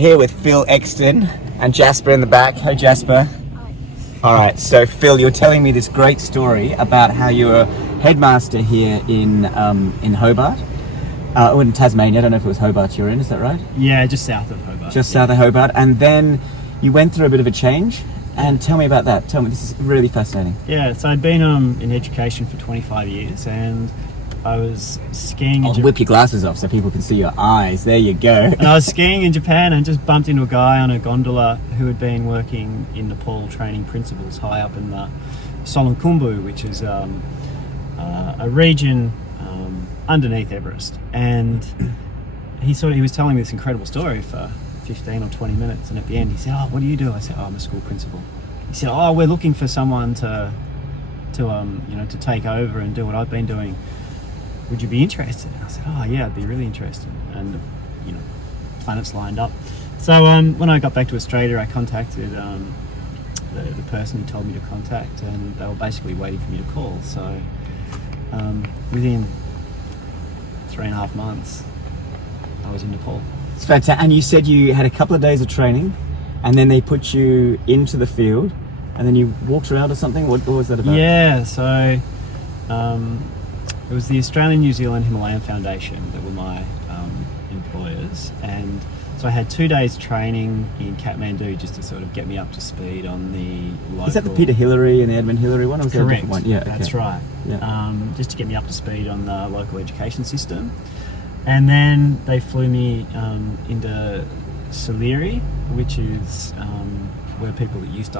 Here with Phil Exton and Jasper in the back. Hi, Jasper. All right, so Phil, you're telling me this great story about how you were headmaster here in Hobart, in Tasmania. I don't know if it was Hobart you're in, is that right? Yeah, just south of Hobart. Just south of Hobart, and then you went through a bit of a change. And tell me about that. Tell me, this is really fascinating. Yeah, so I'd been in education for 25 years, and I was skiing in Whip your glasses off so people can see your eyes. There you go. And I was skiing in Japan and just bumped into a guy on a gondola who had been working in Nepal training principals high up in the Solomkhumbu, which is a region underneath Everest. And he was telling me this incredible story for 15 or 20 minutes, and at the end he said, "Oh, what do you do?" I said, "Oh, I'm a school principal." He said, "Oh, we're looking for someone to take over and do what I've been doing. Would you be interested?" And I said, "Oh yeah, I'd be really interested." And planets lined up. So when I got back to Australia, I contacted the person who told me to contact, and they were basically waiting for me to call. So within 3.5 months, I was in Nepal. It's fantastic. And you said you had a couple of days of training, and then they put you into the field, and then you walked around or something. What was that about? Yeah, so it was the Australian New Zealand Himalayan Foundation that were my employers, and so I had 2 days training in Kathmandu just to sort of get me up to speed on the local... Is that the Peter Hillary and the Edmund Hillary one? Or was Correct. That a different one? Yeah, that's okay. right. Yeah. Just to get me up to speed on the local education system. And then they flew me into Saliri, which is where people that used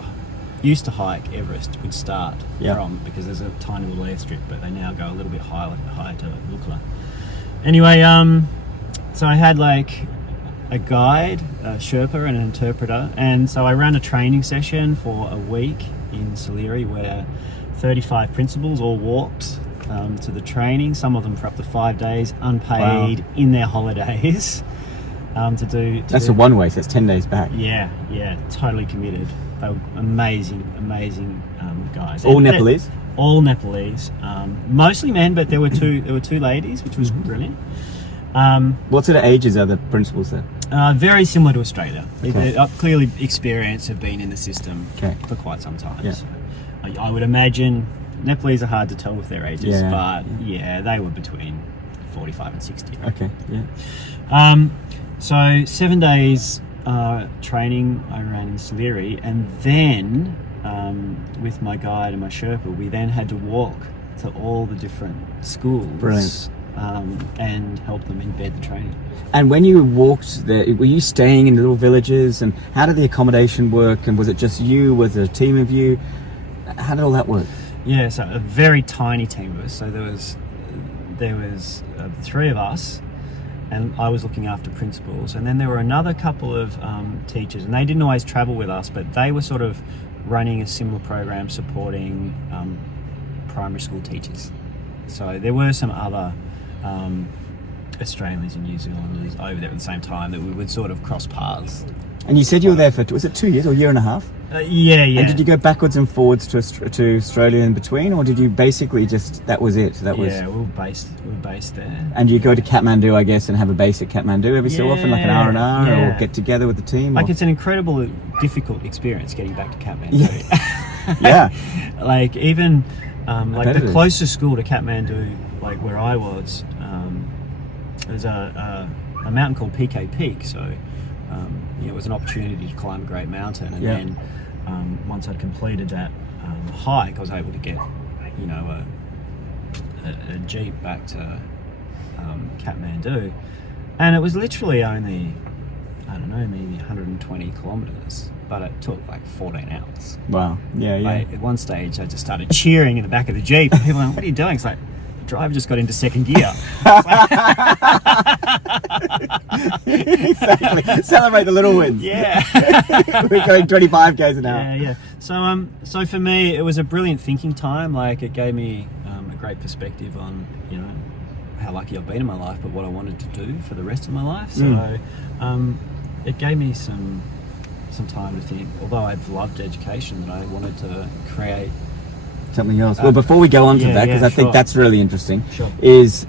to hike Everest would start from, because there's a tiny little airstrip, but they now go a little bit higher to Lukla. Anyway, so I had like a guide, a Sherpa and an interpreter, and so I ran a training session for a week in Saliri where 35 principals all walked to the training, some of them for up to 5 days, unpaid, in their holidays, to do... That's a one way, so it's 10 days back. Yeah, totally committed. They were amazing guys. All Nepalese? All Nepalese. Mostly men, but there were two ladies, which was brilliant. What sort of ages are the principals there? Very similar to Australia. Okay. They're clearly experienced, have been in the system for quite some time. Yeah. So I would imagine Nepalese are hard to tell with their ages, but they were between 45 and 60. Right? Okay, yeah. So 7 days training I ran in Saliri, and then with my guide and my Sherpa, we then had to walk to all the different schools. Brilliant. And help them embed the training. And when you walked there, were you staying in little villages, and how did the accommodation work, and was it just you, was it a team of you? How did all that work? Yeah, so a very tiny team of us. So there was 3 of us, and I was looking after principals, and then there were another couple of teachers, and they didn't always travel with us, but they were sort of running a similar program supporting primary school teachers. So there were some other Australians and New Zealanders over there at the same time that we would sort of cross paths. And you said you were there for, was it 2 years or a year and a half? Yeah. And did you go backwards and forwards to Australia in between, or did you basically just, that was it? We were based there. And you go to Kathmandu, I guess, and have a base at Kathmandu every so often, like an R&R, or get together with the team? Like, it's an incredible, difficult experience getting back to Kathmandu. Yeah. Like, even like the closest school to Kathmandu, like where I was, there's a mountain called PK Peak, so it was an opportunity to climb a great mountain, and then once I'd completed that hike, I was able to get a jeep back to Kathmandu, and it was literally only, I don't know, maybe 120 kilometres, but it took like 14 hours. Wow. Yeah. Like, at one stage I just started cheering in the back of the jeep, and people were like, "What are you doing?" It's like, the driver just got into second gear. Exactly. Celebrate the little wins. Yeah. We're going 25 k's an hour. Yeah. So for me, it was a brilliant thinking time. Like, it gave me a great perspective on, how lucky I've been in my life, but what I wanted to do for the rest of my life. So it gave me some time to think, although I've loved education, that I wanted to create something else. Well, before we go on to that, because I think that's really interesting, Sure. is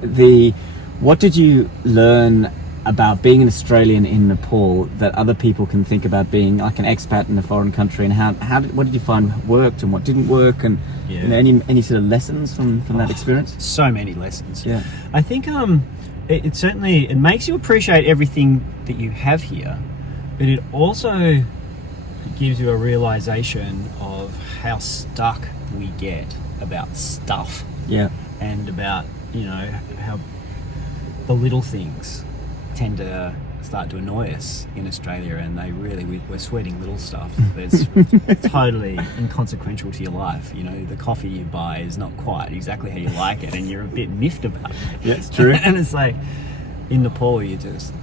what did you learn about being an Australian in Nepal that other people can think about being like an expat in a foreign country, and what did you find worked and what didn't work, and Yeah. you know, any sort of lessons from that experience? So many lessons. Yeah. I think it certainly it makes you appreciate everything that you have here, but it also gives you a realization of how stuck we get about stuff Yeah. and about, you know, how the little things tend to start to annoy us in Australia, and we're sweating little stuff that's totally inconsequential to your life. You know, the coffee you buy is not quite exactly how you like it, and you're a bit miffed about it. Yeah, it's true. And it's like, in Nepal, you're just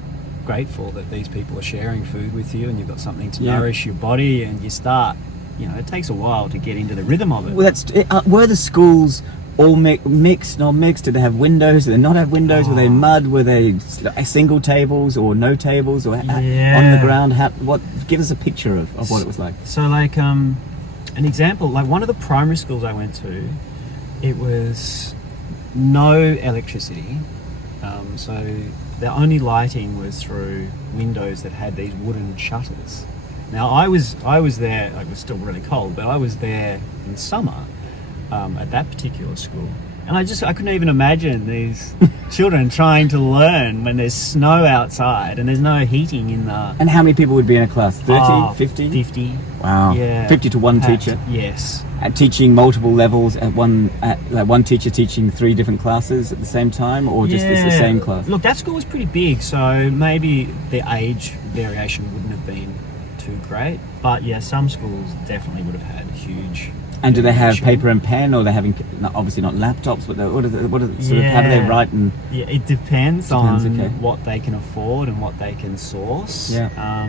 grateful that these people are sharing food with you, and you've got something to nourish your body, and you start, you know, it takes a while to get into the rhythm of it. Well, were the schools all mixed, not mixed? Did they have windows? Did they not have windows? Were they mud? Were they single tables or no tables or on the ground? Give us a picture of what it was like. So, like, an example, like one of the primary schools I went to, it was no electricity. So the only lighting was through windows that had these wooden shutters. Now I was there. It was still really cold, but I was there in summer at that particular school, and I couldn't even imagine these children trying to learn when there's snow outside and there's no heating in the. And how many people would be in a class? 30, 50? 50. Wow. Yeah. 50 to one Packed. teacher. Yes. And teaching multiple levels at one teacher teaching 3 different classes at the same time, or just it's the same class? Look, that school was pretty big, so maybe the age variation wouldn't have been too great. But yeah, some schools definitely would have had huge. And do they have variation. paper and pen, or they're having obviously not laptops, but how do they write? And yeah, it depends on okay. what they can afford and what they can source. Yeah.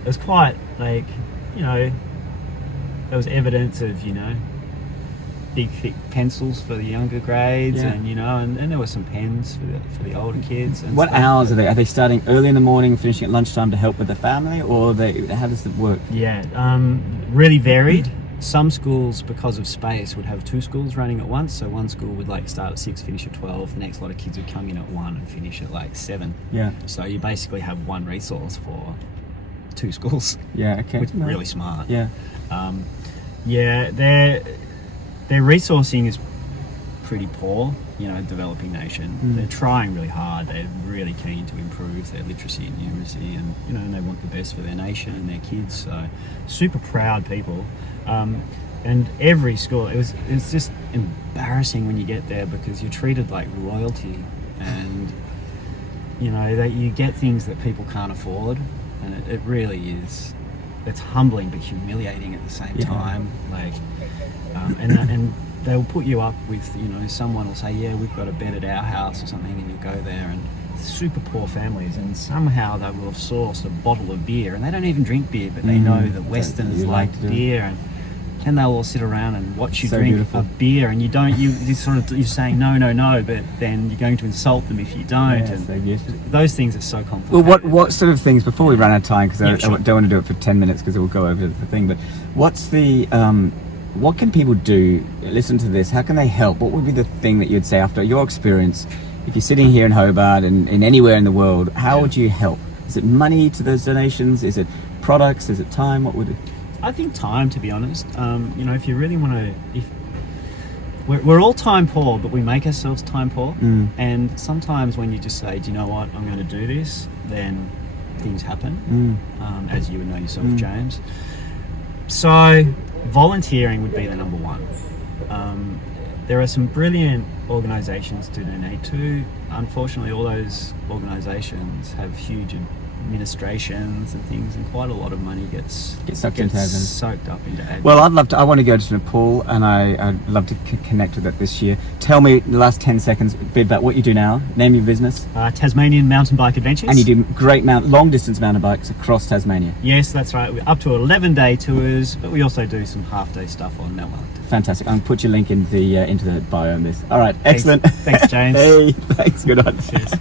It was quite like, you know, there was evidence of, you know, big thick pencils for the younger grades, and you know, and there were some pens for the older kids. And what stuff. hours are they? Are they starting early in the morning, finishing at lunchtime to help with the family, or how does it work? Yeah, really varied. Some schools, because of space, would have 2 schools running at once. So one school would like start at 6, finish at 12. The next lot of kids would come in at 1 and finish at like 7. Yeah. So you basically have one resource for 2 schools. Yeah. Okay. Which is really smart. Yeah. Yeah, their resourcing is pretty poor. You know, developing nation. They're trying really hard. They're really keen to improve their literacy and numeracy, and you know, and they want the best for their nation and their kids. So, super proud people. And every school, it's just embarrassing when you get there because you're treated like royalty, and you know that you get things that people can't afford, and it really is. It's humbling but humiliating at the same time. Like, and they'll put you up with, you know, someone will say, yeah, we've got a bed at our house or something, and you go there and super poor families, and somehow they will have sourced a bottle of beer, and they don't even drink beer, but they know that Westerners like beer, and they'll all sit around and watch you drink a beer, and you're saying no, but then you're going to insult them if you don't. Those things are so complicated. Well, what sort of things, before we run out of time, because I sure. don't want to do it for 10 minutes because we'll go over the thing, but what's the what can people do? Listen to this. How can they help? What would be the thing that you'd say after your experience? If you're sitting here in Hobart and in anywhere in the world, how would you help? Is it money to those donations? Is it products? Is it time? What would it? I think time, to be honest. You know, if you really want to, we're all time poor, but we make ourselves time poor. And sometimes when you just say, do you know what, I'm going to do this, then things happen, as you would know yourself, James. So volunteering would be the number one. There are some brilliant organisations to donate to. Unfortunately, all those organisations have huge administrations and things, and quite a lot of money gets soaked up into admin. Well, I want to go to Nepal, and I'd love to connect with that this year. Tell me the last 10 seconds a bit about what you do now. Name your business. Tasmanian Mountain Bike Adventures. And you do great long distance mountain bikes across Tasmania. Yes, that's right. We're up to 11-day tours, but we also do some half-day stuff on Mount Wellington. Fantastic. I'll put your link in into the bio on this. All right, excellent. Thanks James. Hey, thanks. Good on. Cheers.